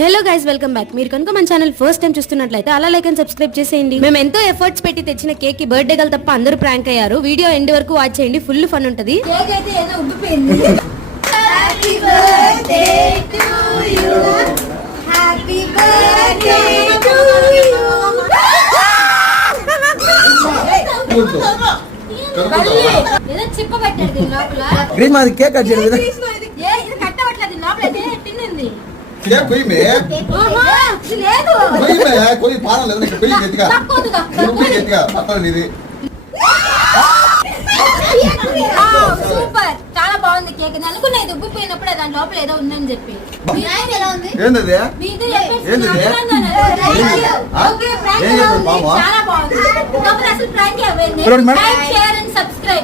Hello guys, welcome back. మీరు కనుక మన ఛానల్ ఫస్ట్ టైం చూస్తున్నట్లయితే అలా లైక్ అండ్ సబ్స్క్రైబ్ చేసేయండి. మేము ఎంతో ఎఫర్ట్స్ పెట్టి తెచ్చిన కేక్ కి బర్త్డే గల్ తప్ప అందరూ ప్రాంక్ అయ్యారు. వీడియో ఎండ్ వరకు వాచ్ చేయండి, ఫుల్ ఫన్ ఉంటది. కేక్ అయితే ఏదో ఉబ్బిపోయింది. Happy birthday to you, happy birthday to you. ఏదో చిప్ప పెట్టాడు లోపల. గ్రీన్ మాది కేక్ కట్ చేయలేదు. ఇది కట్టవట్లేదు, లోపల అయితే తిన్నింది. क्या कोई में లేదు कोई में है कोई पाना लेने के पहले गेट का తక్కువగా गेट का पता नहीं సూపర్, చాలా బాగుంది కేక్. నేను అనుకున్నది ఉబ్బిపోయినప్పుడు దాని లోపల ఏదో ఉందని చెప్పి. మీ ఆయన ఎలా ఉంది? ఏందది మీది ఏంది? ఓకే, ప్రాంక్ ఎలా ఉంది? చాలా బాగుంది. లోపల అసలు ప్రాంక్ అవ్వండి. Like share and subscribe.